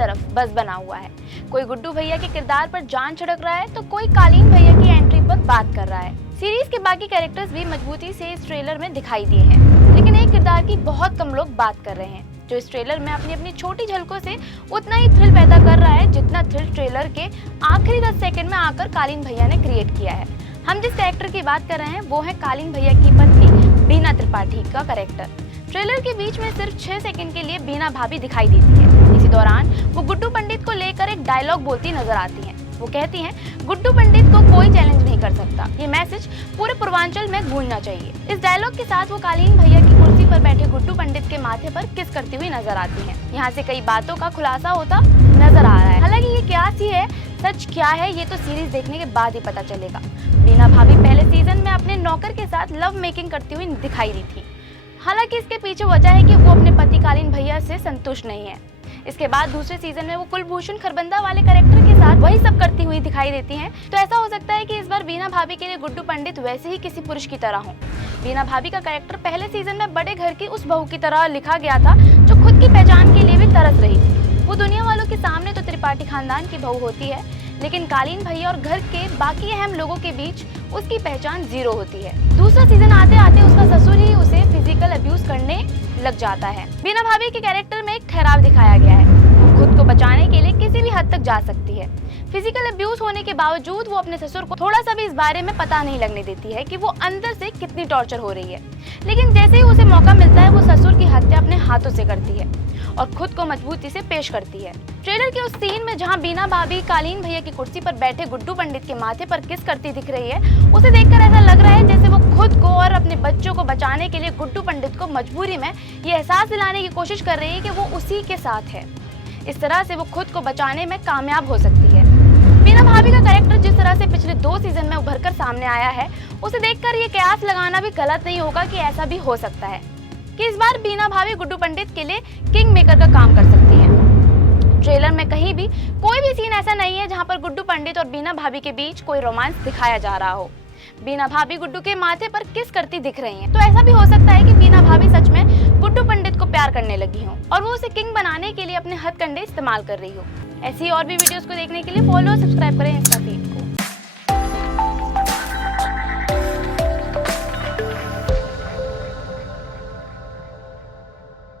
तरफ बस बना हुआ है। कोई गुड्डू भैया के किरदार पर जान छिड़क रहा है तो कोई कालीन भैया की एंट्री पर बात कर रहा है। सीरीज के बाकी कैरेक्टर्स भी मजबूती से इस ट्रेलर में दिखाई दिए हैं, लेकिन एक किरदार की बहुत कम लोग बात कर रहे हैं, जो इस ट्रेलर में अपनी अपनी छोटी झलकों से उतना ही थ्रिल पैदा कर रहा है जितना थ्रिल ट्रेलर के आखिरी 10 सेकंड में आकर कालीन भैया ने क्रिएट किया है। हम जिस कैरेक्टर की बात कर रहे हैं वो है कालीन भैया की पत्नी बीना त्रिपाठी का कैरेक्टर। ट्रेलर के बीच में सिर्फ 6 सेकंड के लिए बीना भाभी दिखाई देती है। इसी दौरान वो गुड्डू पंडित को लेकर एक डायलॉग बोलती नजर आती हैं। वो कहती हैं, गुड्डू पंडित को कोई चैलेंज नहीं कर सकता। ये मैसेज पूरे पूर्वांचल में गूंजना चाहिए। इस डायलॉग के साथ वो कालीन भैया की कुर्सी पर बैठे गुड्डू पंडित के माथे पर किस करती हुई नजर आती हैं। यहाँ से कई बातों का खुलासा होता नजर आ रहा है। हालांकि ये क्या सी है, सच क्या है, ये तो सीरीज देखने के बाद ही पता चलेगा। बीना भाभी पहले सीजन में अपने नौकर के साथ लव मेकिंग करती हुई दिखाई दी थी। हालांकि इसके पीछे वजह है कि वो अपने पति कालीन भैया से संतुष्ट नहीं है। इसके बाद दूसरे सीजन में वो कुलभूषण खरबंदा वाले कैरेक्टर के साथ वही सब करती हुई दिखाई देती हैं। तो ऐसा हो सकता है कि इस बार बीना भाभी के लिए गुड्डू पंडित वैसे ही किसी पुरुष की तरह हो। बीना भाभी का कैरेक्टर पहले सीजन में बड़े घर की उस बहू की तरह लिखा गया था जो खुद की पहचान के लिए भी तरस रही थी। वो दुनिया वालों के सामने तो त्रिपाठी खानदान की बहू होती है, लेकिन कालीन भैया और घर के बाकी अहम लोगों के बीच उसकी पहचान जीरो होती है। दूसरा सीजन आते आते उसका ससुर ही उसे फिजिकल अब्यूज करने लग जाता है। बीना भाभी के कैरेक्टर में एक ठहराव दिखाया गया है। वो खुद को बचाने के लिए किसी भी हद तक जा सकती है। फिजिकल अब्यूज होने के बावजूद वो अपने ससुर को थोड़ा सा भी इस बारे में पता नहीं लगने देती है कि वो अंदर से कितनी टॉर्चर हो रही है। लेकिन जैसे ही उसे मौका मिलता है वो ससुर की हत्या अपने हाथों से करती है और खुद को मजबूती से पेश करती है। ट्रेलर के उस सीन में जहां बीना भाभी कालीन भैया की कुर्सी पर बैठे गुड्डू पंडित के माथे पर किस करती दिख रही है, उसे देखकर ऐसा लग रहा है जैसे वो खुद को और अपने बच्चों को बचाने के लिए गुड्डू पंडित को मजबूरी में ये एहसास दिलाने की कोशिश कर रही है कि वो उसी के साथ है। इस तरह से वो खुद को बचाने में कामयाब हो सकती है। बीना भाभी का कैरेक्टर जिस तरह से पिछले 2 सीजन में उभरकर सामने आया है, उसे देखकर ये कयास लगाना भी गलत नहीं होगा कि ऐसा भी हो सकता है कि इस बार बीना भाभी गुड्डू पंडित के लिए किंग मेकर का काम कर सकती है। ट्रेलर में कहीं भी कोई भी सीन ऐसा नहीं है जहां पर गुड्डू पंडित और बीना भाभी के बीच कोई रोमांस दिखाया जा रहा हो। बीना भाभी गुड्डू के माथे पर किस करती दिख रही हैं। तो ऐसा भी हो सकता है कि बीना भाभी सच में गुड्डू पंडित को प्यार करने लगी हो और वो उसे किंग बनाने के लिए अपने हथकंडे इस्तेमाल कर रही हो। ऐसी और भी वीडियोस को देखने के लिए फॉलो और सब्सक्राइब करें इंस्टा पे।